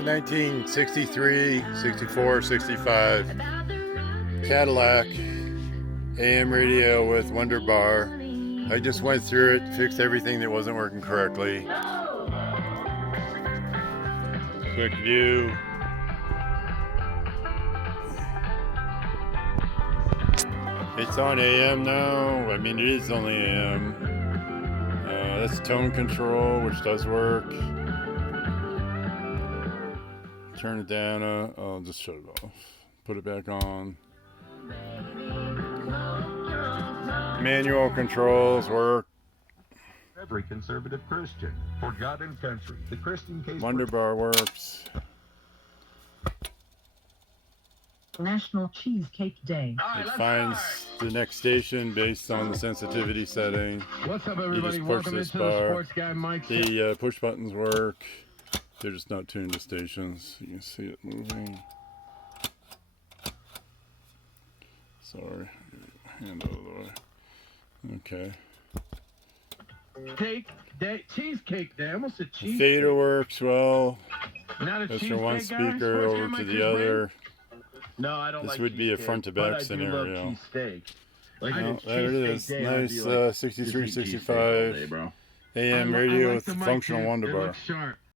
It's a 1963, 64, 65 Cadillac AM radio with Wonder Bar. I just went through it, fixed everything that wasn't working correctly. Quick view. It's on AM now. I mean, it is only AM. That's tone control, which does work. Turn it down. I'll just shut it off. Put it back on. Manual controls work. Every conservative Christian, for God and country, the Christian case. Wonder Bar works. National Cheesecake Day. It finds the next station based on the sensitivity setting. What's up, You everybody? just push Welcome this into the bar. Sports Guy Mike. The push buttons work. They're just not tuned to stations. You can see it moving. Sorry. Hand out of the way. Okay. Cheesecake Day. Almost a The cheesecake. fader works well. Not a That's cheesecake from one guy? speaker Sports Guy over Mike to is the other. No, I don't This like would be a cheesecake, front to but back I scenario. do love cheesesteak. Like, Oh, it's there it cheesesteak is. day, I'd Nice be like, 63, just eat cheesesteak all day, 65 bro. AM I radio like with the mic functional tip. Wonder It Bar. looks sharp.